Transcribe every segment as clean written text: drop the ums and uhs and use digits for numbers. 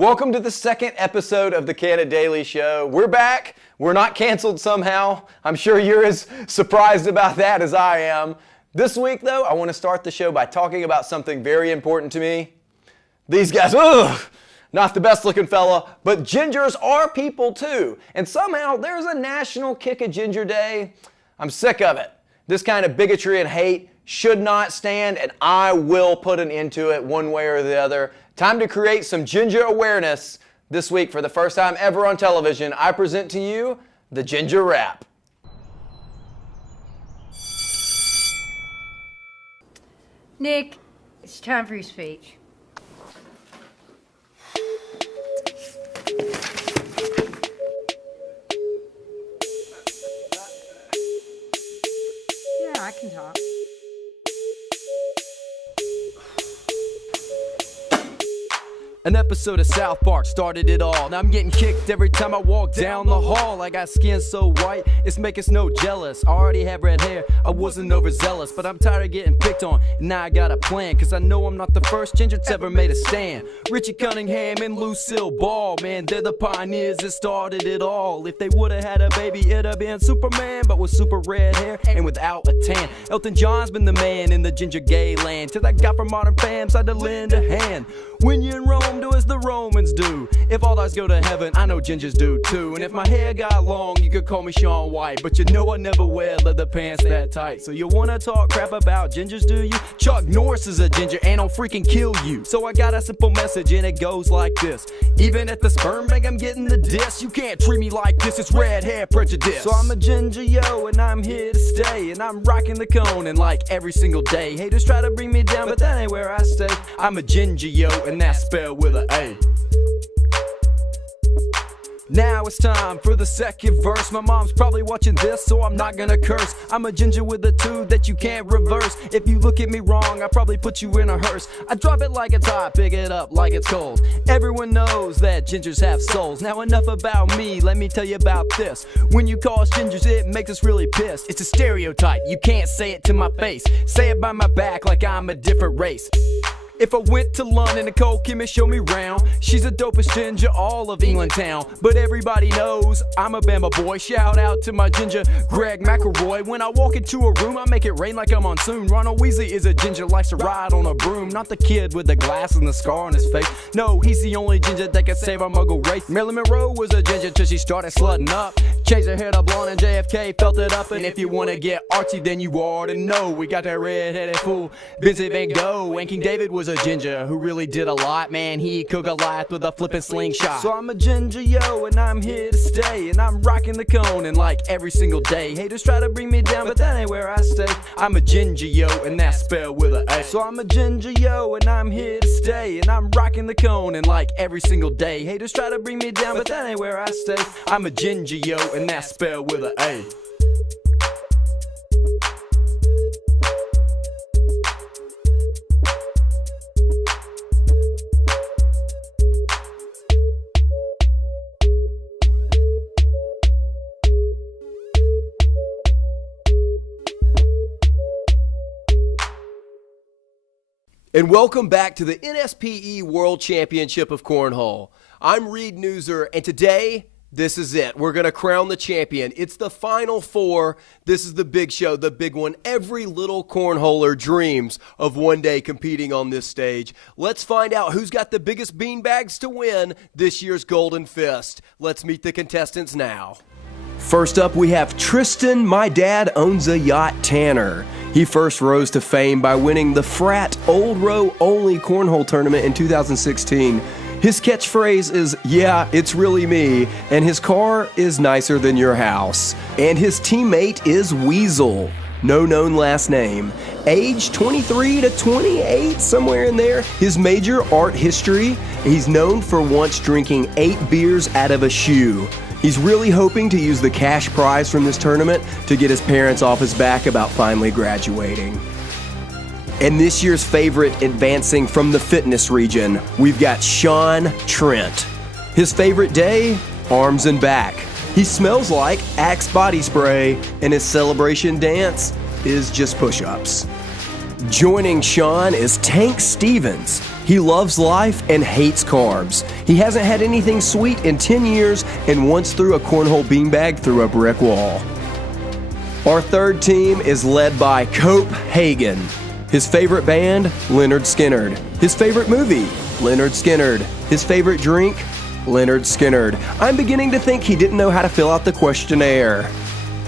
Welcome to the second episode of the Canadaily show. We're back. We're not canceled somehow. I'm sure you're as surprised about that as I am. This week, though, I want to start the show by talking about something very important to me. These guys, not the best looking fella, but gingers are people too. And somehow there's a national Kick a Ginger Day. I'm sick of it. This kind of bigotry and hate should not stand, and I will put an end to it one way or the other. Time to create some ginger awareness. This week, for the first time ever on television, I present to you the Ginger Rap. Nick, it's time for your speech. Yeah, I can talk. An episode of South Park started it all. Now I'm getting kicked every time I walk down the hall. I got skin so white, it's making Snow jealous. I already have red hair, I wasn't overzealous, but I'm tired of getting picked on, and now I got a plan, cause I know I'm not the first ginger that's ever made a stand. Richie Cunningham and Lucille Ball, man, they're the pioneers that started it all. If they would've had a baby, it'd have been Superman, but with super red hair and without a tan. Elton John's been the man in the ginger gay land, till that guy from Modern Fam's had to lend a hand. When you're in Rome, do as the Romans do. If all eyes go to heaven, I know gingers do too. And if my hair got long, you could call me Shaun White, but you know I never wear leather pants that tight. So you wanna talk crap about gingers, do you? Chuck Norris is a ginger and I'll freaking kill you. So I got a simple message and it goes like this. Even at the sperm bank, I'm getting the diss. You can't treat me like this, it's red hair prejudice. So I'm a ginger yo and I'm here to stay, and I'm rocking the cone and like every single day. Haters try to bring me down, but that ain't where I stay. I'm a ginger yo, and that's spelled with an A. Now it's time for the second verse. My mom's probably watching this, so I'm not gonna curse. I'm a ginger with a two that you can't reverse. If you look at me wrong, I probably put you in a hearse. I drop it like it's hot, pick it up like it's cold. Everyone knows that gingers have souls. Now enough about me, let me tell you about this. When you call us gingers, it makes us really pissed. It's a stereotype, you can't say it to my face. Say it by my back like I'm a different race. If I went to London, Nicole Kidman show me round. She's the dopest ginger all of England town. But everybody knows I'm a Bama boy. Shout out to my ginger Greg McElroy. When I walk into a room, I make it rain like a monsoon. Ronald Weasley is a ginger, likes to ride on a broom. Not the kid with the glass and the scar on his face. No, he's the only ginger that can save our muggle race. Marilyn Monroe was a ginger till she started slutting up. Changed her hair to blonde and JFK felt it up. And if you wanna get artsy, then you already know we got that red-headed fool Vincent Van Gogh. And King David was a ginger who really did a lot, man. He could Goliath with a flippin' slingshot. So I'm a ginger yo and I'm here to stay, and I'm rocking the cone and like every single day. Haters try to bring me down, but that ain't where I stay. I'm a ginger yo and that's spelled with an A. So I'm a ginger yo and I'm here to stay, and I'm rocking the cone and like every single day. Haters try to bring me down, but that ain't where I stay. I'm a ginger yo and that's spelled with an A. And welcome back to the NSPE World Championship of Cornhole. I'm Reed Newser, and today, this is it. We're going to crown the champion. It's the Final Four. This is the big show, the big one. Every little cornholer dreams of one day competing on this stage. Let's find out who's got the biggest beanbags to win this year's Golden Fist. Let's meet the contestants now. First up, we have Tristan, My Dad Owns a Yacht Tanner. He first rose to fame by winning the Frat Old Row Only Cornhole Tournament in 2016. His catchphrase is, "Yeah, it's really me," and his car is nicer than your house. And his teammate is Weasel, no known last name. Age 23 to 28, somewhere in there. His major, art history. He's known for once drinking 8 beers out of a shoe. He's really hoping to use the cash prize from this tournament to get his parents off his back about finally graduating. And this year's favorite advancing from the fitness region, we've got Sean Trent. His favorite day, arms and back. He smells like Axe body spray, and his celebration dance is just push-ups. Joining Sean is Tank Stevens. He loves life and hates carbs. He hasn't had anything sweet in 10 years and once threw a cornhole beanbag through a brick wall. Our third team is led by Cope Hagen. His favorite band, Lynyrd Skynyrd. His favorite movie, Lynyrd Skynyrd. His favorite drink, Lynyrd Skynyrd. I'm beginning to think he didn't know how to fill out the questionnaire.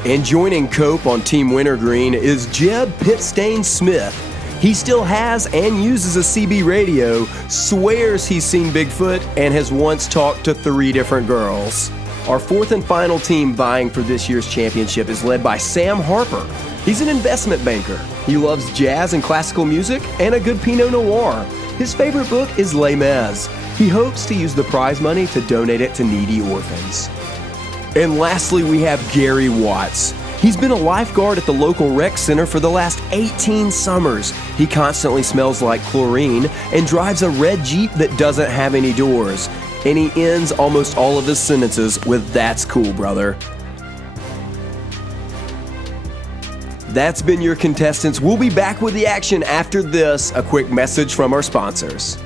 And joining Cope on Team Wintergreen is Jeb Pitstain Smith. He still has and uses a CB radio, swears he's seen Bigfoot, and has once talked to 3 different girls. Our fourth and final team vying for this year's championship is led by Sam Harper. He's an investment banker. He loves jazz and classical music and a good Pinot Noir. His favorite book is Les Mis. He hopes to use the prize money to donate it to needy orphans. And lastly, we have Gary Watts. He's been a lifeguard at the local rec center for the last 18 summers. He constantly smells like chlorine and drives a red Jeep that doesn't have any doors. And he ends almost all of his sentences with, "That's cool, brother." That's been your contestants. We'll be back with the action after this. A quick message from our sponsors.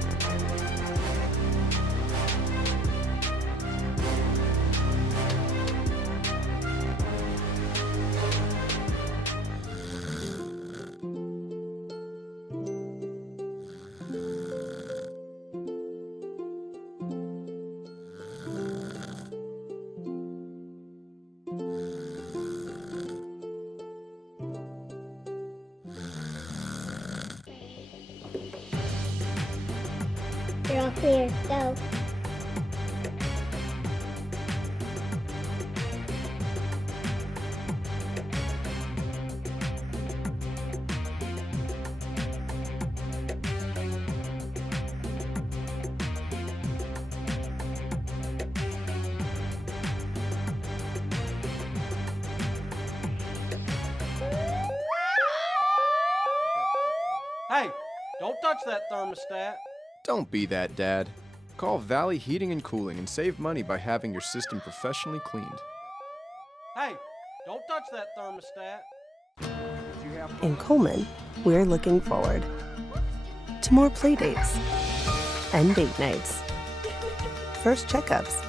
You're all clear. Go. Hey, don't touch that thermostat. Don't be that, Dad. Call Valley Heating and Cooling and save money by having your system professionally cleaned. Hey, don't touch that thermostat. In Cullman, we're looking forward to more play dates and date nights, first checkups,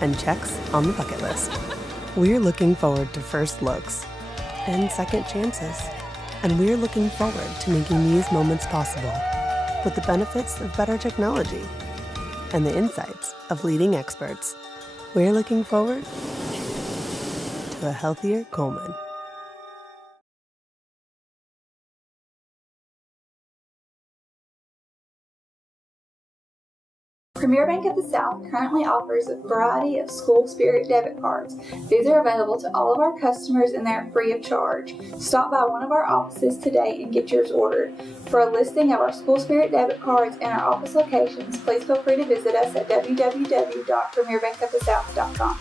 and checks on the bucket list. We're looking forward to first looks and second chances, and we're looking forward to making these moments possible with the benefits of better technology and the insights of leading experts. We're looking forward to a healthier Cullman. Premier Bank of the South currently offers a variety of school spirit debit cards. These are available to all of our customers and they're free of charge. Stop by one of our offices today and get yours ordered. For a listing of our school spirit debit cards and our office locations, please feel free to visit us at www.premierbankofthesouth.com.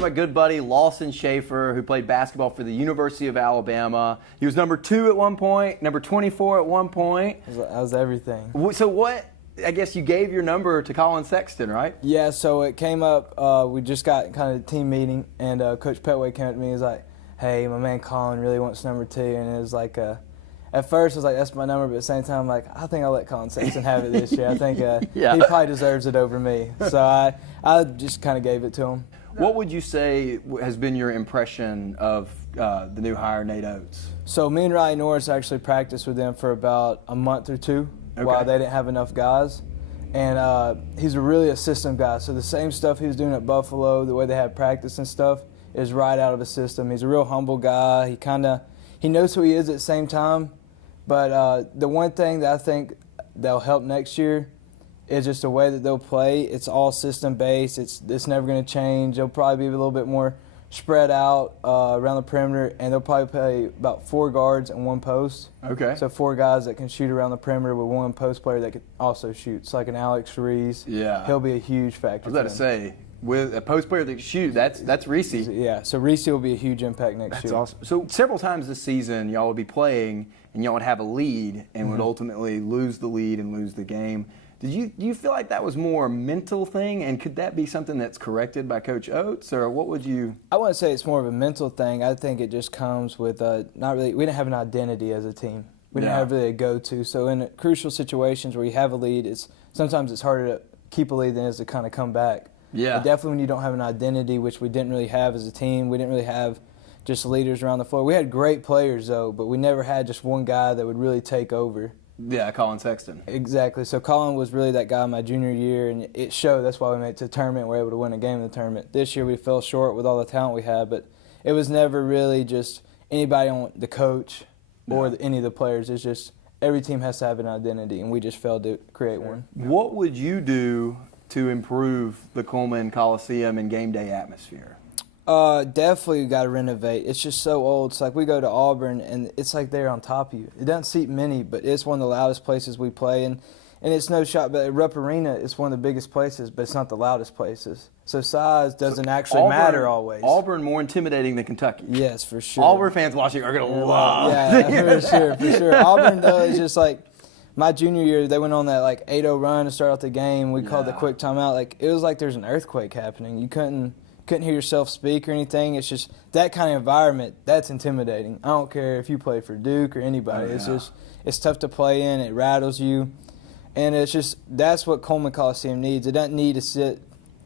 My good buddy Lawson Schaefer, who played basketball for the University of Alabama. He was number 2 at one point, number 24 at one point. That was everything. So what, I guess you gave your number to Colin Sexton, right? Yeah, so it came up, we just got kind of a team meeting, and Coach Petway came up to me and was like, hey, my man Colin really wants number 2, and it was like, at first I was like, that's my number, but at the same time, like, I think I'll let Colin Sexton have it this year. I think yeah. He probably deserves it over me. So I just kind of gave it to him. What would you say has been your impression of the new hire, Nate Oates? So me and Riley Norris actually practiced with them for about a month or two while they didn't have enough guys. And he's really a system guy. So the same stuff he was doing at Buffalo, the way they had practice and stuff, is right out of a system. He's a real humble guy. He knows who he is at the same time. But the one thing that I think that'll help next year is just the way that they'll play. It's all system-based. It's never going to change. They'll probably be a little bit more spread out around the perimeter, and they'll probably play about 4 guards and 1 post. Okay. So 4 guys that can shoot around the perimeter with 1 post player that can also shoot. It's like an Alex Reese. Yeah. He'll be a huge factor. I was about to say, with a post player that can shoot, that's Reese. Yeah, so Reese will be a huge impact next year. That's awesome. So several times this season, y'all would be playing, and y'all would have a lead and would ultimately lose the lead and lose the game. Do you feel like that was more a mental thing, and could that be something that's corrected by Coach Oates, or what would you? I wouldn't say it's more of a mental thing. I think it just comes with not really. We didn't have an identity as a team. We didn't have really a go-to. So in crucial situations where you have a lead, sometimes it's harder to keep a lead than it is to kind of come back. Yeah. But definitely when you don't have an identity, which we didn't really have as a team, we didn't really have just leaders around the floor. We had great players though, but we never had just one guy that would really take over. Yeah, Colin Sexton. Exactly. So Colin was really that guy my junior year, and it showed. That's why we made it to the tournament. We were able to win a game in the tournament. This year we fell short with all the talent we had, but it was never really just anybody on the coach or any of the players. It's just every team has to have an identity, and we just failed to create one. What would you do to improve the Cullman Coliseum and game day atmosphere? Definitely got to renovate. It's just so old. It's like we go to Auburn, and it's like they're on top of you. It doesn't seat many, but it's one of the loudest places we play. And it's no shot, but at Rupp Arena, it's one of the biggest places, but it's not the loudest places. So size doesn't actually matter always. Auburn more intimidating than Kentucky. Yes, for sure. Auburn fans watching are going to love. Yeah, for sure. Auburn, though, is just like my junior year, they went on that like 8-0 run to start out the game. We called the quick timeout. Like it was like there's an earthquake happening. You couldn't hear yourself speak or anything. It's just that kind of environment, that's intimidating. I don't care if you play for Duke or anybody. It's tough to play in. It rattles you. And it's just, that's what Cullman Coliseum needs. It doesn't need to sit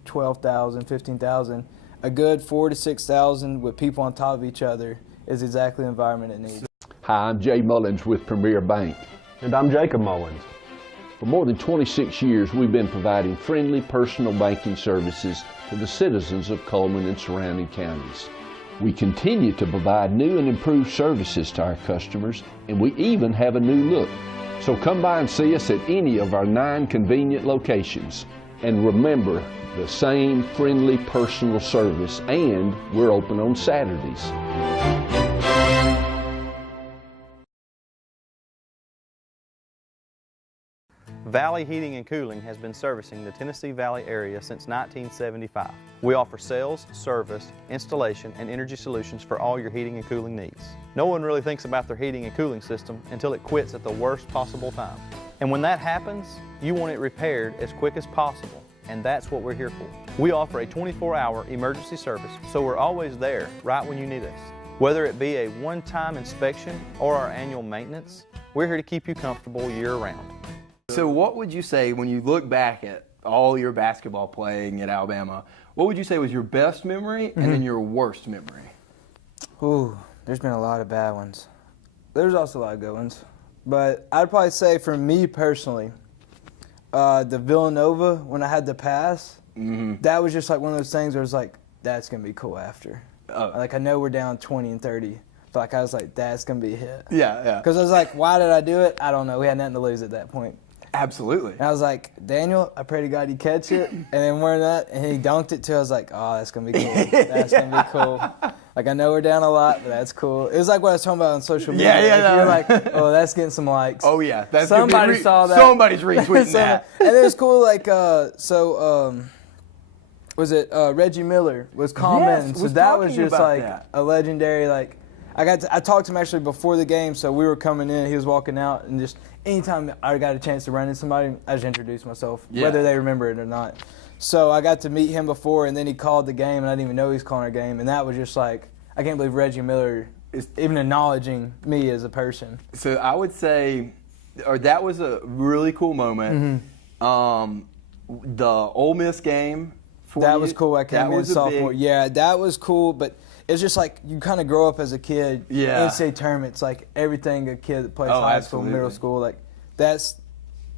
12,000, 15,000. A good 4,000 to 6,000 with people on top of each other is exactly the environment it needs. Hi, I'm Jay Mullins with Premier Bank. And I'm Jacob Mullins. For more than 26 years, we've been providing friendly personal banking services to the citizens of Cullman and surrounding counties. We continue to provide new and improved services to our customers, and we even have a new look. So come by and see us at any of our 9 convenient locations. And remember, the same friendly personal service, and we're open on Saturdays. Valley Heating and Cooling has been servicing the Tennessee Valley area since 1975. We offer sales, service, installation, and energy solutions for all your heating and cooling needs. No one really thinks about their heating and cooling system until it quits at the worst possible time. And when that happens, you want it repaired as quick as possible, and that's what we're here for. We offer a 24-hour emergency service, so we're always there right when you need us. Whether it be a one-time inspection or our annual maintenance, we're here to keep you comfortable year-round. So what would you say when you look back at all your basketball playing at Alabama, what would you say was your best memory and then your worst memory? Ooh, there's been a lot of bad ones. There's also a lot of good ones. But I'd probably say for me personally, the Villanova, when I had the pass, that was just like one of those things where it was like, that's going to be cool after. Like I know we're down 20 and 30. But like I was like, that's going to be a hit. Yeah. Because I was like, why did I do it? I don't know. We had nothing to lose at that point. Absolutely. And I was like, Daniel, I pray to God you catch it. And then we're that, and he dunked it too. I was like, oh, that's going to be cool. That's going to be cool. Like, I know we're down a lot, but that's cool. It was like what I was talking about on social media. Yeah. You're like, oh, that's getting some likes. Oh, yeah. That's somebody saw that. Somebody's retweeting that. And it was cool, like, was it Reggie Miller was commenting. Yes, so that was just like that. a legendary, like, I talked to him actually before the game, so we were coming in, he was walking out, and just anytime I got a chance to run into somebody, I just introduced myself, whether they remember it or not. So I got to meet him before, and then he called the game, and I didn't even know he was calling our game, and that was just like, I can't believe Reggie Miller is even acknowledging me as a person. So I would say, or that was a really cool moment. The Ole Miss game. That was cool. I came in sophomore. Yeah, that was cool, but it's just like you kind of grow up as a kid. Yeah. NCAA tournaments, like everything a kid that plays Oh, high absolutely. school, middle school, like that's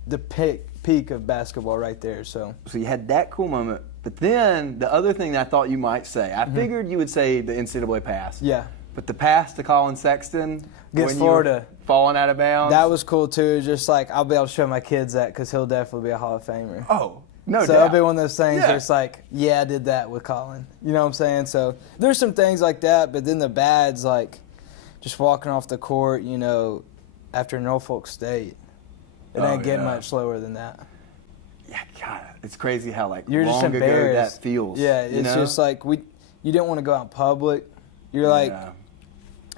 the peak of basketball right there. So you had that cool moment, but then the other thing that I thought you might say, I figured you would say the NCAA pass. Yeah. But the pass to Colin Sexton Against when you were Florida. falling out of bounds. that was cool too. It's just like I'll be able to show my kids that because he'll definitely be a Hall of Famer. Oh, no so doubt. it'll be one of those things Yeah. where it's like, yeah, I did that with Colin. You know what I'm saying? So there's some things like that, but then the bads, like just walking off the court, you know, after Norfolk State, it Oh, ain't get yeah. much slower than that. Yeah, God, it's crazy how like You're long just ago embarrassed. that feels. Yeah, you it's know? just like you didn't want to go out in public. You're like, Yeah.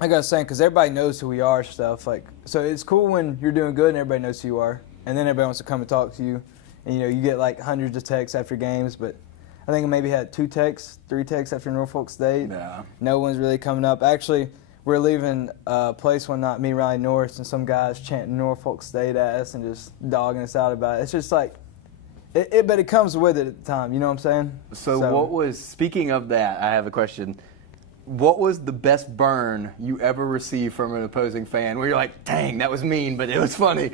like I was saying, because everybody knows who we are, stuff like. So it's cool when you're doing good and everybody knows who you are, and then everybody wants to come and talk to you, and you know you get like hundreds of texts after games. But I think I maybe had 3 texts after Norfolk State. Yeah. No one's really coming up. Actually, we're leaving a place one night, me, Ryan Norris, and some guys chanting Norfolk State at us and just dogging us out about it. It's just like, but it comes with it at the time. You know what I'm saying? So what was, speaking of that, I have a question. What was the best burn you ever received from an opposing fan where you're like, dang, that was mean, but it was funny?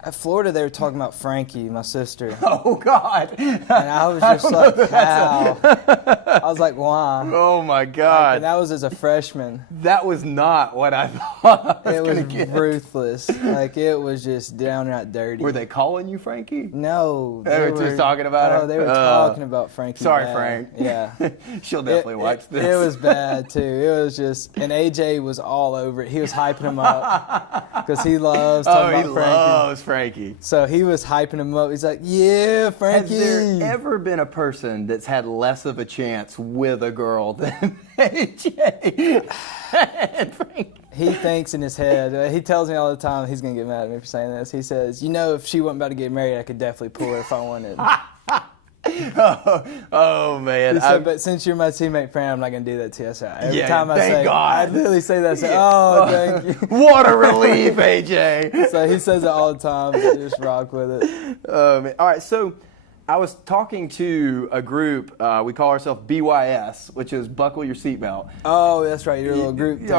At Florida, they were talking about Frankie, my sister. Oh, God. And I was just like, how? I was like, why? Oh, my Like, God. and that was as a freshman. That was not what I thought I It was was going to get. ruthless. Like, it was just downright dirty. Were they calling you Frankie? No. They were just talking about Oh, her? they were talking about Frankie. Sorry, bad. Frank. Yeah. She'll definitely watch this. It was bad, too. It was just, and AJ was all over it. He was hyping him up because he loves talking about Frankie. Loves Frankie. So he was hyping him up. He's like, yeah, Frankie. Has there ever been a person that's had less of a chance with a girl than AJ and Frankie? He thinks in his head, he tells me all the time, he's going to get mad at me for saying this. He says, you know, if she wasn't about to get married, I could definitely pull her if I wanted. Oh, man. He said, but since you're my teammate friend, I'm not going to do that to you. So every Yeah, time I thank say, God. I literally say that, I say, oh, thank you. What a relief, AJ. So he says it all the time, but just rock with it. All right, so I was talking to a group, we call ourselves BYS, which is Buckle Your Seatbelt. Oh, that's right, your little group thing.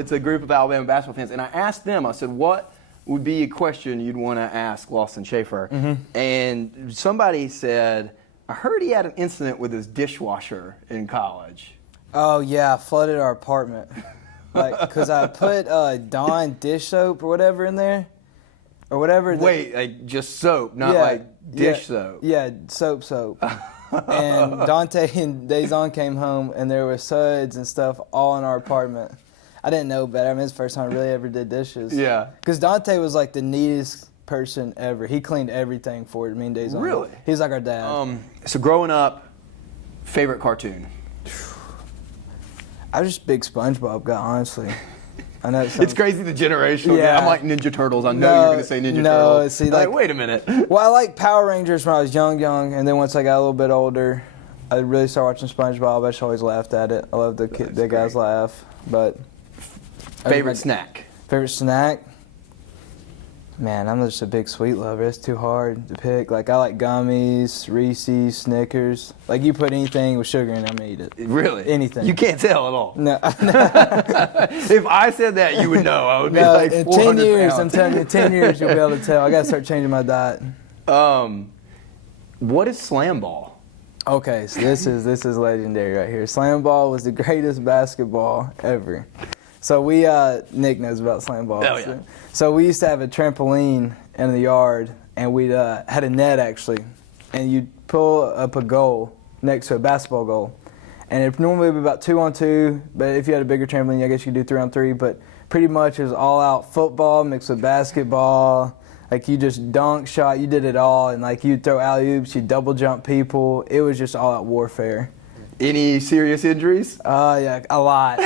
It's a group of Alabama basketball fans. And I asked them, I said, what would be a question you'd want to ask Lawson Schaefer? Mm-hmm. And somebody said, I heard he had an incident with his dishwasher in college. Oh, yeah, I flooded our apartment. Like, because I put Dawn dish soap or whatever in there. Or whatever. Wait, like just soap, not like dish soap. Yeah, soap. And Dante and Dazon came home, and there were suds and stuff all in our apartment. I didn't know better. I mean, it's the first time I really ever did dishes. Yeah. Because Dante was like the neatest person ever. He cleaned everything for me and Dazon. Really? He was like our dad. So growing up, favorite cartoon? I was just a big SpongeBob guy, honestly. I know It's crazy the generational. Yeah. I'm like Ninja Turtles. I know you're going to say Ninja Turtles. See, like, wait a minute. Well, I liked Power Rangers when I was young, and then once I got a little bit older, I really started watching SpongeBob. I just always laughed at it. I love the guys laugh. But Favorite snack? Favorite snack? Man, I'm just a big sweet lover. It's too hard to pick. Like, I like gummies, Reese's, Snickers. Like, you put anything with sugar in it, I'm going to eat it. Really? Anything. You can't tell at all. No. If I said that, you would know. I would be No, like in 400 10 years, pounds. I'm telling you, in 10 years, you'll be able to tell. I got to start changing my diet. What is slam ball? Okay, so this is legendary right here. Slam ball was the greatest basketball ever. So we, Nick knows about slam ball. Oh, yeah. So we used to have a trampoline in the yard, and we had a net actually, and you'd pull up a goal next to a basketball goal, and it normally would be about 2-on-2. But if you had a bigger trampoline, I guess you could do 3-on-3. But pretty much it was all out football mixed with basketball. Like, you just dunk, shot, you did it all, and like you'd throw alley-oops, you'd double jump people. It was just all out warfare. Any serious injuries? Yeah, a lot.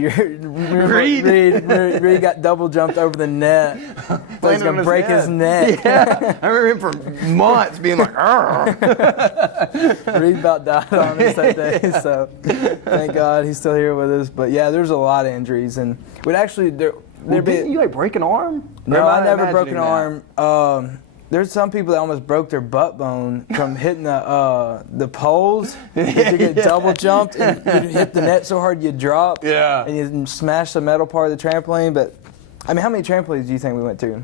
Reed got double jumped over the net. So he's gonna break his neck. Yeah, I remember him for months being like, Reed about died on us that day. So thank God he's still here with us. But yeah, there's a lot of injuries, and we'd actually didn't you like break an arm? No, I never broke an arm. there's some people that almost broke their butt bone from hitting the poles. You get double jumped and you hit the net so hard you drop. Yeah. And you smash the metal part of the trampoline. But I mean, how many trampolines do you think we went to?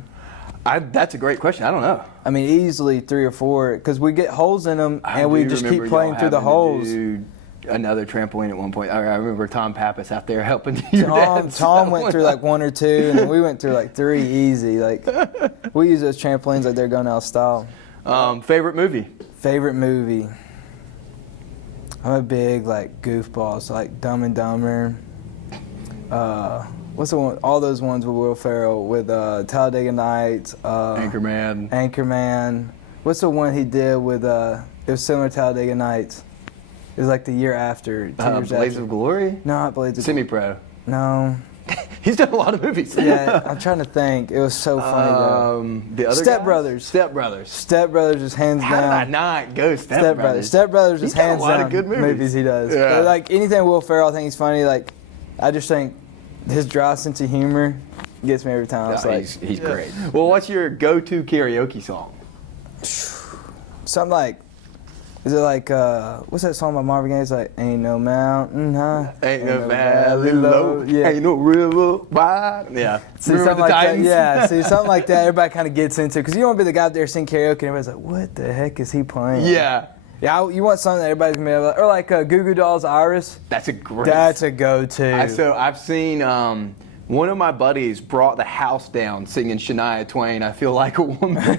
That's a great question. I don't know. I mean, easily 3 or 4, because we get holes in them and we just keep playing through the holes. Another trampoline at one point. I remember Tom Pappas out there helping you. Tom went through like 1 or 2, and then we went through like 3 easy. Like we use those trampolines like they're going out of style. Favorite movie? Favorite movie. I'm a big like goofball, so like Dumb and Dumber. What's the one? All those ones with Will Ferrell, with Talladega Nights. Anchorman. What's the one he did with? It was similar to Talladega Nights. It was like the year after. 2 years Blades after. of Glory? No, not Blades of Semi-Pro. No. He's done a lot of movies. Yeah, I'm trying to think. It was so funny though. The other Step guys? Brothers. Step Brothers. Step Brothers is hands How down. did I not go Step Brothers? Step Brothers is He's done hands a lot down of good movies. he does. Yeah. But like anything Will Ferrell, I think he's funny. Like I just think his dry sense of humor gets me every time. It's like he's great. Well, what's your go-to karaoke song? something like, is it like what's that song by Marvin Gaye? It's like ain't no mountain high, ain't no valley low, yeah. Ain't no river wide. Yeah. See, something like that. Yeah. See, something like that. Everybody kind of gets into, because you don't want to be the guy out there singing karaoke and everybody's like, what the heck is he playing? Yeah. Yeah, you want something that everybody's gonna be able to, or like Goo Goo Dolls' Iris. That's a great. That's a go-to. So I've seen one of my buddies brought the house down singing Shania Twain, I Feel Like a Woman.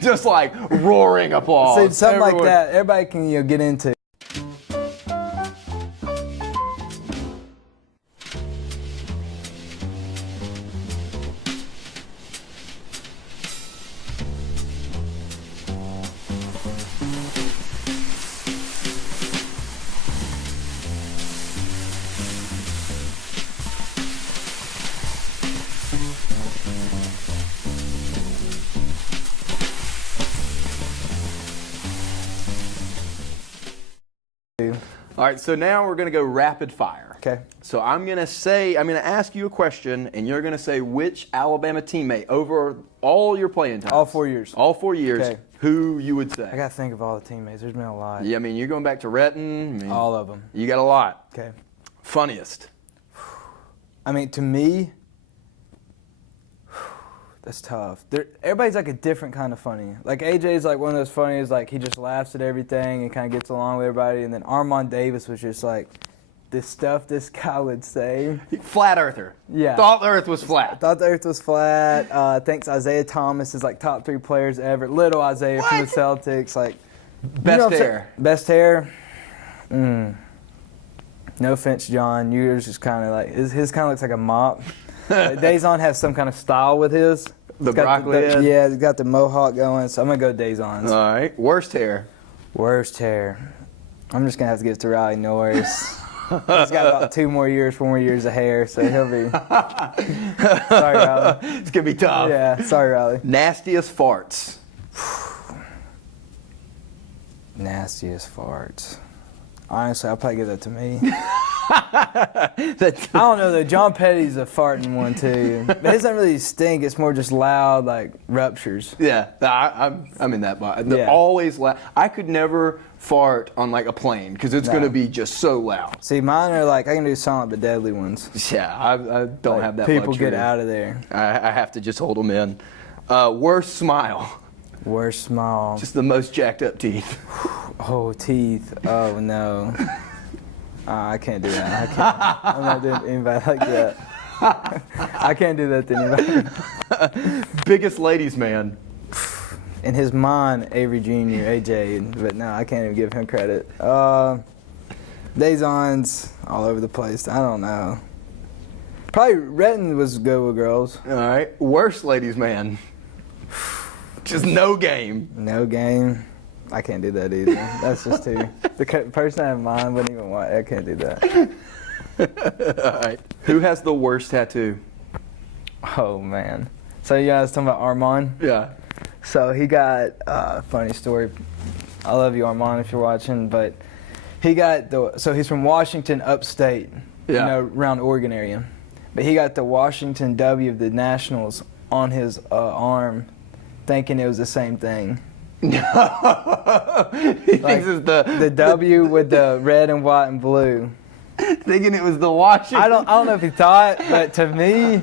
Just like roaring applause. See, something like that, everybody can get into. All right, so now we're going to go rapid fire. Okay. So I'm going to ask you a question, and you're going to say which Alabama teammate over all your playing time. All 4 years. All 4 years, Okay. who you would say. I gotta think of all the teammates. There's been a lot. Yeah, I mean, you're going back to Retton. All of them. You got a lot. Okay. Funniest. I mean, to me, that's tough. Everybody's like a different kind of funny. Like AJ's like one of those funniest, like he just laughs at everything and kind of gets along with everybody. And then Armand Davis was just like, the stuff this guy would say. Flat earther. Yeah. Thought the earth was flat. Thought the earth was flat. Thinks Isaiah Thomas is like top 3 players ever. Little Isaiah from the Celtics. Like Best hair. Best hair. No offense, John. Yours is kind of like, his kind of looks like a mop. Dazon has some kind of style with his. The broccoli head? Yeah, he's got the mohawk going, so I'm going to go Dazon's. All right. Worst hair. Worst hair. I'm just going to have to give it to Riley Norris. He's got about 4 more years of hair, so he'll be. Sorry, Riley. It's going to be tough. Yeah, sorry, Riley. Nastiest farts. Nastiest farts. Honestly, I'll probably give that to me. I don't know though. John Petty's a farting one too, but it doesn't really stink. It's more just loud, like ruptures. Yeah, I'm in that box. Yeah. Always loud. I could never fart on like a plane because it's going to be just so loud. See, mine are like I can do silent but deadly ones. Yeah, I don't Like, have that. People luxury. get out of there. I have to just hold them in. Worst smile. Worst smile. Just the most jacked up teeth. Oh, teeth. Oh no. I can't do that. I can't. I'm not doing anybody like that. I can't do that to anybody. Biggest ladies man. In his mind, Avery Jr., AJ, but no, I can't even give him credit. Dazon's all over the place. I don't know. Probably Retton was good with girls. All right. Worst ladies man. Just no game. No game. I can't do that either. That's just too. The person I have in mind wouldn't even want. I can't do that. All right. Who has the worst tattoo? Oh man. So you guys talking about Armand? Yeah. So he got a funny story. I love you, Armand, if you're watching. But he got so he's from Washington, upstate. Yeah. You know, around Oregon area. But he got the Washington W of the Nationals on his arm. thinking it was the same thing. He thinks it's the W with the red and white and blue. Thinking it was the Washington. I don't know if he thought, but to me,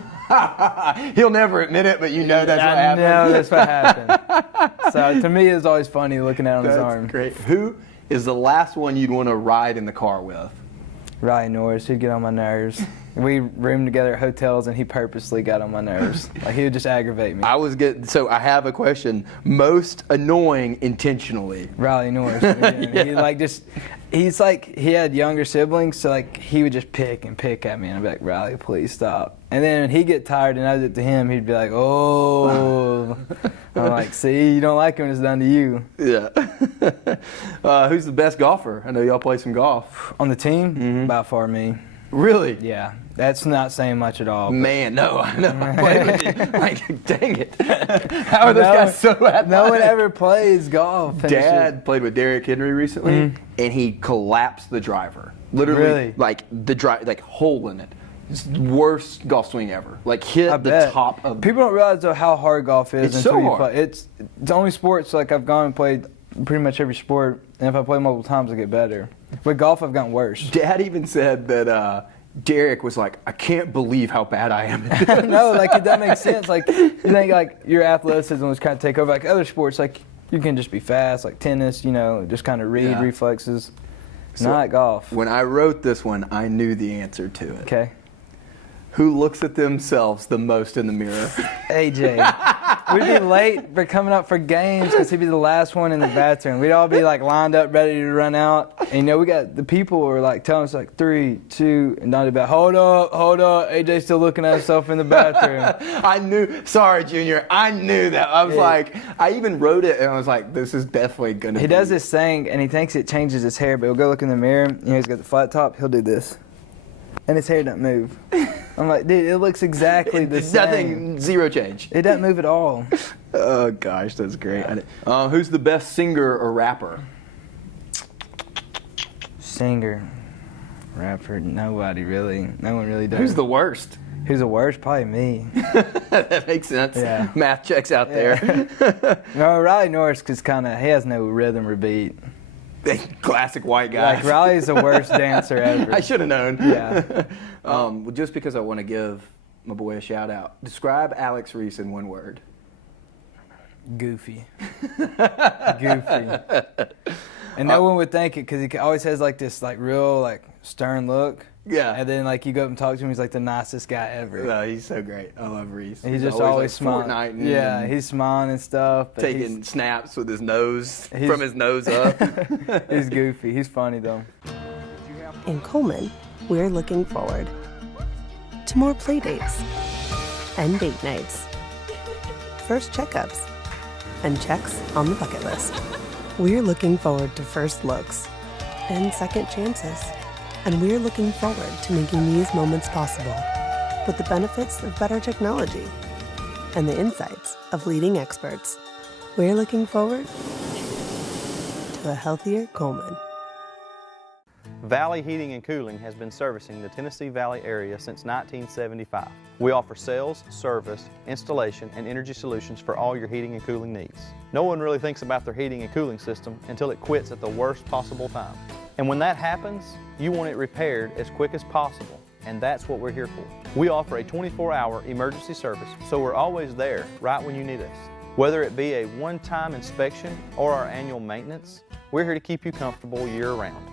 he'll never admit it, but you know that's what happened. I know that's what happened. So to me, it's always funny looking at it on his arm. That's great. Who is the last one you'd want to ride in the car with? Riley Norris. He'd get on my nerves. We roomed together at hotels, and he purposely got on my nerves. Like, he would just aggravate me. So I have a question. Most annoying intentionally? Riley Norris. Yeah. He had younger siblings, so like he would just pick at me, and I'd be like, Riley, please stop. And then when he'd get tired and I did it to him, he'd be like, oh. I'm like, see, you don't like it when it's done to you. Yeah. Who's the best golfer? I know y'all play some golf. On the team? By far me. Really? Yeah. That's not saying much at all. Man, no, I know. I played with you. Like, dang it. How are those guys so athletic? No one ever plays golf. Dad played with Derrick Henry recently, and he collapsed the driver. Literally, like hole in it. It's the worst golf swing ever. Like, hit the top of. People don't realize though how hard golf is it's until so you hard. play. It's the only sports like I've gone and played pretty much every sport, and if I play multiple times, I get better. With golf, I've gotten worse. Dad even said that. Derek was like, I can't believe how bad I am at this. No, like it doesn't make sense. Like you think like your athleticism was kind of take over. Like other sports, like you can just be fast, like tennis, you know, just kind of read reflexes. So not golf. When I wrote this one, I knew the answer to it. Okay. Who looks at themselves the most in the mirror? AJ. We'd be late for coming up for games because he'd be the last one in the bathroom. We'd all be like lined up, ready to run out. And you know, we got the people were like telling us like 3, 2, and Donnie about hold up. AJ's still looking at himself in the bathroom. I knew. Sorry, Junior. I knew that. I was like, I even wrote it, and I was like, this is definitely gonna. He does this thing, and he thinks it changes his hair, but he'll go look in the mirror. You know, he's got the flat top. He'll do this, and his hair doesn't move. I'm like, dude, it looks exactly the same. Nothing, zero change. It doesn't move at all. Oh gosh, that's great. Who's the best singer or rapper? Singer, rapper, nobody really. No one really does. Who's the worst? Who's the worst? Probably me. That makes sense. Yeah. Math checks out there. No, Riley Norris, because he has no rhythm or beat. Classic white guy. Like Riley's the worst dancer ever. I should have known. Yeah. Well, just because I want to give my boy a shout out. Describe Alex Reese in one word. Goofy. Goofy. And no one would think it because he always has like this like real like stern look. Yeah. And then like you go up and talk to him, he's like the nicest guy ever. No, he's so great. I love Reese. He's just always smiling. Fortnighting Yeah, he's smiling and stuff. Taking snaps with his nose, from his nose up. He's goofy. He's funny though. In Cullman, we're looking forward to more play dates and date nights, first checkups, and checks on the bucket list. We're looking forward to first looks and second chances. And we're looking forward to making these moments possible with the benefits of better technology and the insights of leading experts. We're looking forward to a healthier Cullman. Valley Heating and Cooling has been servicing the Tennessee Valley area since 1975. We offer sales, service, installation, and energy solutions for all your heating and cooling needs. No one really thinks about their heating and cooling system until it quits at the worst possible time. And when that happens, you want it repaired as quick as possible, and that's what we're here for. We offer a 24-hour emergency service, so we're always there right when you need us. Whether it be a one-time inspection or our annual maintenance, we're here to keep you comfortable year-round.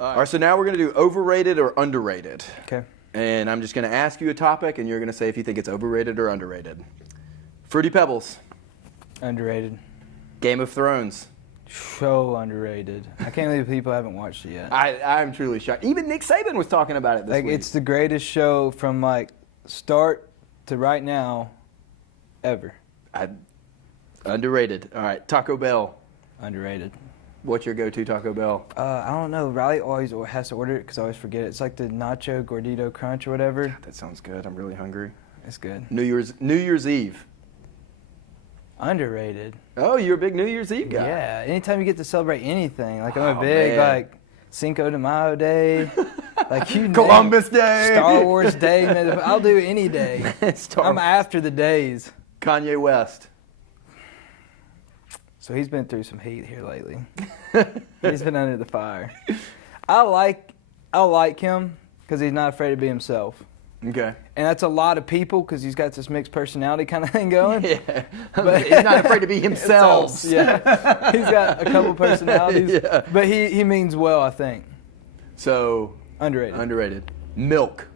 All right, so now we're going to do overrated or underrated. Okay. And I'm just going to ask you a topic, and you're going to say if you think it's overrated or underrated. Fruity Pebbles. Underrated. Game of Thrones. So underrated. I can't believe people haven't watched it yet. I'm truly shocked. Even Nick Saban was talking about it this week. It's the greatest show from like start to right now ever. Underrated. All right, Taco Bell. Underrated. What's your go-to Taco Bell? I don't know. Riley always has to order it because I always forget it. It's like the Nacho Gordito Crunch or whatever. God, that sounds good. I'm really hungry. It's good. New Year's Eve. Underrated. Oh, you're a big New Year's Eve guy. Yeah. Anytime you get to celebrate anything, like I'm a big like Cinco de Mayo Day, like you Columbus Day, Star Wars Day. I'll do any day. I'm after the days. Kanye West. So he's been through some heat here lately. He's been under the fire. I like him because he's not afraid to be himself. Okay. And that's a lot of people because he's got this mixed personality kind of thing going. Yeah. But he's not afraid to be himself. Yeah. He's got a couple personalities. Yeah. But he means well, I think. So. Underrated. Milk.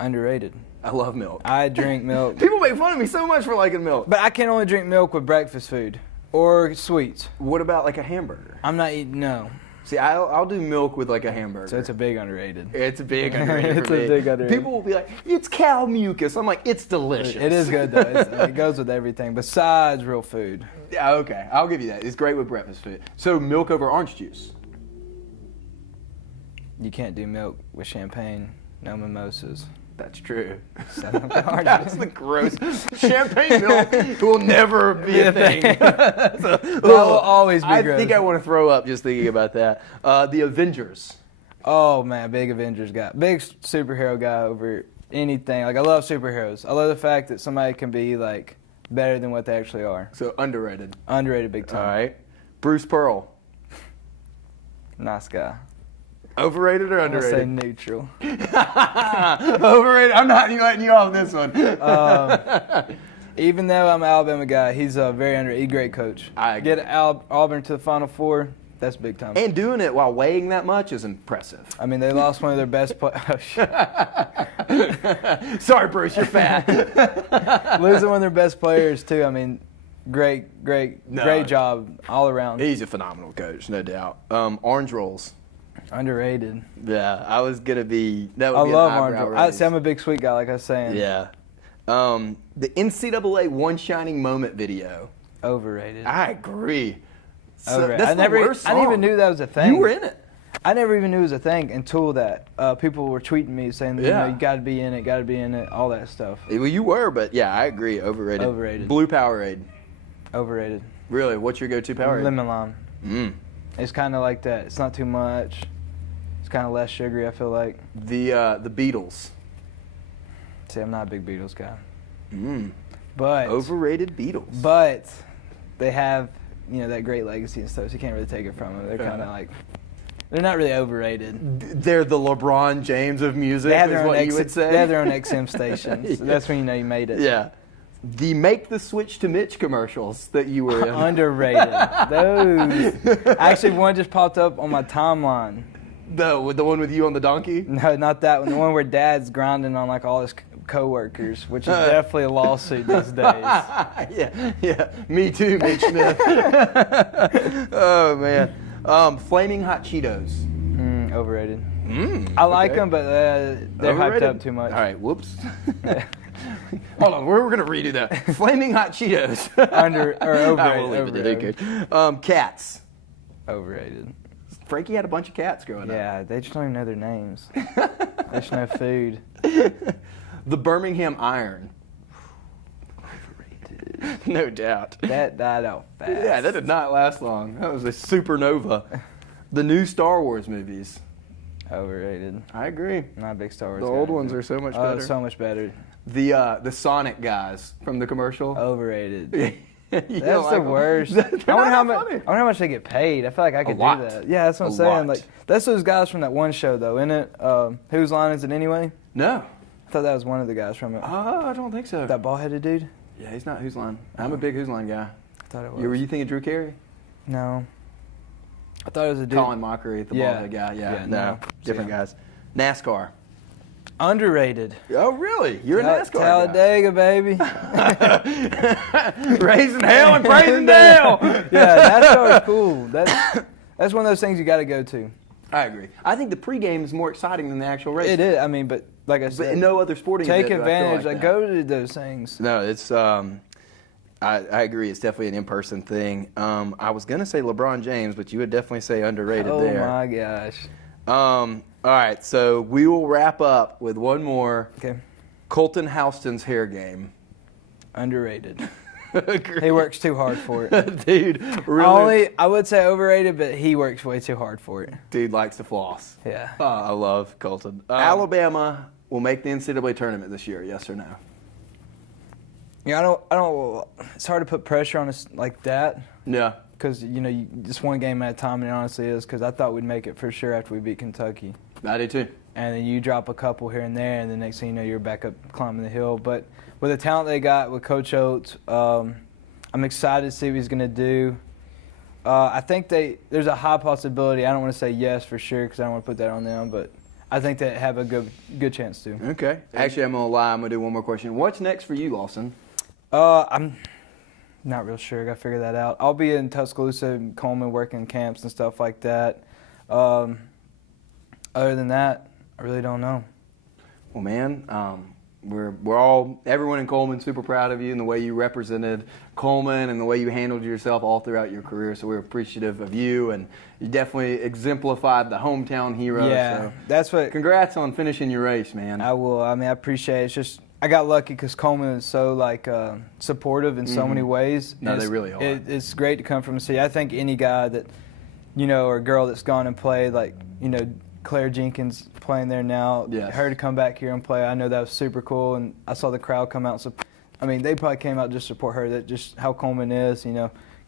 Underrated. I love milk. I drink milk. People make fun of me so much for liking milk. But I can only drink milk with breakfast food or sweets. What about like a hamburger? I'm not eating, no. See, I'll do milk with like a hamburger. So it's a big underrated. It's a big underrated It's for me. a big underrated. People will be like, it's cow mucus. I'm like, it's delicious. It is good though. It goes with everything besides real food. Yeah, okay. I'll give you that. It's great with breakfast food. So milk over orange juice. You can't do milk with champagne. No mimosas. That's true. So, that's the gross. Champagne milk will never be a thing. That will always be gross. I think I want to throw up just thinking about that. The Avengers. Oh man, big Avengers guy. Big superhero guy over anything. Like I love superheroes. I love the fact that somebody can be like better than what they actually are. So underrated. Underrated big time. All right. Bruce Pearl. Nice guy. Overrated or underrated? I'll say neutral. Overrated. I'm not letting you off this one. Even though I'm an Alabama guy, he's a very underrated. He's a great coach. I agree. Get Auburn to the Final Four. That's big time. And doing it while weighing that much is impressive. I mean, they lost one of their best players. Oh, shit. Sorry, Bruce, you're fat. Losing one of their best players, too. I mean, great job all around. He's a phenomenal coach, no doubt. Orange rolls. Underrated. Yeah, I was going to be, that would I be love an eyebrow orange. raise. I'm a big sweet guy, like I was saying. Yeah. The NCAA One Shining Moment video. Overrated. I agree. So Overrated. that's the worst song. I didn't even knew that was a thing. You were in it. I never even knew it was a thing until that. People were tweeting me saying, you know, you got to be in it, all that stuff. Well, you were, but yeah, I agree. Overrated. Overrated. Blue Powerade. Overrated. Really? What's your go-to Powerade? Lemon lime. It's kind of like that. It's not too much. It's kind of less sugary, I feel like. The Beatles. See, I'm not a big Beatles guy. But overrated Beatles. But they have, you know, that great legacy and stuff, so you can't really take it from them. They're kind of like, they're not really overrated. They're the LeBron James of music, They have is their own what you would say? They have their own XM stations. So that's when you know you made it. Yeah. The Make the Switch to Mitch commercials that you were in. Underrated. Those. Actually, one just popped up on my timeline. The one with you on the donkey? No, not that one. The one where Dad's grinding on like all his coworkers, which is definitely a lawsuit these days. Yeah. Me too, Mitch Smith. Oh, man. Flaming Hot Cheetos. Overrated. I like them, but they're hyped up too much. All right, whoops. Hold on, we're going to redo that. Flaming Hot Cheetos. Overrated. I will leave it there. Cats. Overrated. Frankie had a bunch of cats growing up. Yeah, they just don't even know their names. They just know food. The Birmingham Iron. Overrated. No doubt. That died out fast. Yeah, that did not last long. That was a supernova. The new Star Wars movies. Overrated. I agree. Not a big Star Wars The guy. old ones are so much better. So much better. The Sonic guys from the commercial. Overrated. That's That's the worst. I wonder how much they get paid. I feel like I could do that. Yeah, that's what I'm saying. Like that's those guys from that one show though, isn't it? Whose Line Is It Anyway? No. I thought that was one of the guys from it. I don't think so. That bald-headed dude? Yeah, he's not Whose Line. I'm a big Whose Line guy. I thought it was. Were you thinking Drew Carey? No. I thought it was a dude. Colin Mockery, the bald-headed guy. Yeah, no. Different guys. NASCAR. Underrated. Oh, really? You're a NASCAR Talladega, baby. Raising hell and praising Dale. Yeah, NASCAR is cool. That's one of those things you got to go to. I agree. I think the pregame is more exciting than the actual race. It is. I mean, but like I said, but no other sporting take event advantage. like Go to those things. No, it's. I agree. It's definitely an in-person thing. I was gonna say LeBron James, but you would definitely say underrated there. Oh my gosh. All right, so we will wrap up with one more. Okay. Colton Houston's hair game. Underrated. He works too hard for it. Dude, really? I would say overrated, but he works way too hard for it. Dude likes to floss. Yeah. I love Colton. Alabama will make the NCAA tournament this year, yes or no? Yeah, I don't. It's hard to put pressure on us like that. Yeah. Because just one game at a time, and it honestly is. Because I thought we'd make it for sure after we beat Kentucky. I did too. And then you drop a couple here and there, and the next thing you know, you're back up climbing the hill. But with the talent they got with Coach Oates, I'm excited to see what he's going to do. I think there's a high possibility. I don't want to say yes for sure because I don't want to put that on them, but I think they have a good chance to. Okay. Actually, I'm going to lie. I'm going to do one more question. What's next for you, Lawson? I'm not real sure. I got to figure that out. I'll be in Tuscaloosa and Cullman working camps and stuff like that. Other than that, I really don't know. Well, man, everyone in Cullman super proud of you and the way you represented Cullman and the way you handled yourself all throughout your career. So we're appreciative of you, and you definitely exemplified the hometown hero. Yeah, so that's what. Congrats on finishing your race, man. I will. I mean, I appreciate it. It's just I got lucky because Cullman is so supportive in so many ways. No, they really are. It's great to come from a city. I think any guy that or girl that's gone and played Claire Jenkins playing there now. Yes. Her to come back here and play, I know that was super cool, and I saw the crowd come out. So, I mean, they probably came out just to support her. That just how Cullman is,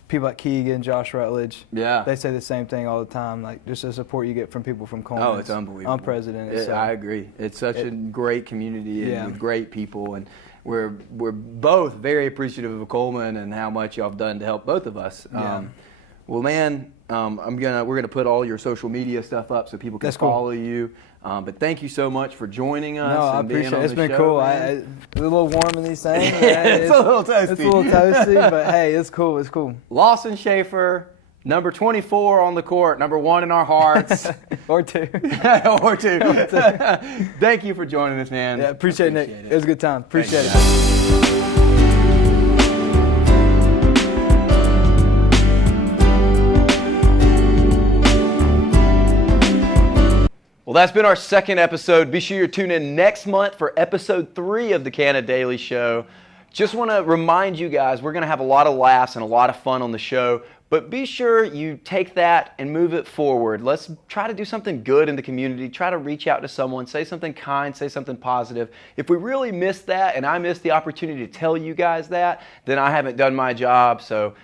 People like Keegan, Josh Rutledge. Yeah. They say the same thing all the time, just the support you get from people from Cullman. Oh, it's unbelievable. Unprecedented. I agree. It's such a great community and with great people, and we're both very appreciative of Cullman and how much y'all have done to help both of us. Yeah. Well, man, we're gonna put all your social media stuff up so people can follow you. But thank you so much for joining us. No, I appreciate it. It's been cool. It's a little warm in these things. It's a little toasty. It's a little toasty, but hey, it's cool. It's cool. Lawson Schaefer, number 24 on the court, number 1 in our hearts. Or 2. or 2. Thank you for joining us, man. Yeah, appreciate it, Nick. It was a good time. Appreciate it. Well, that's been our second episode. Be sure you tune in next month for episode 3 of the Canadaily Show. Just want to remind you guys, we're going to have a lot of laughs and a lot of fun on the show, but be sure you take that and move it forward. Let's try to do something good in the community. Try to reach out to someone, say something kind, say something positive. If we really miss that, and I miss the opportunity to tell you guys that, then I haven't done my job. So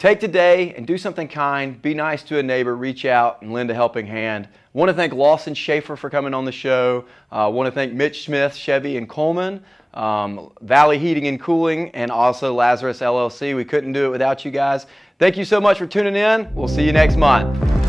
take today and do something kind. Be nice to a neighbor. Reach out and lend a helping hand. I want to thank Lawson Schaefer for coming on the show. I want to thank Mitch Smith, Chevy, and Cullman, Valley Heating and Cooling, and also Lazarus LLC. We couldn't do it without you guys. Thank you so much for tuning in. We'll see you next month.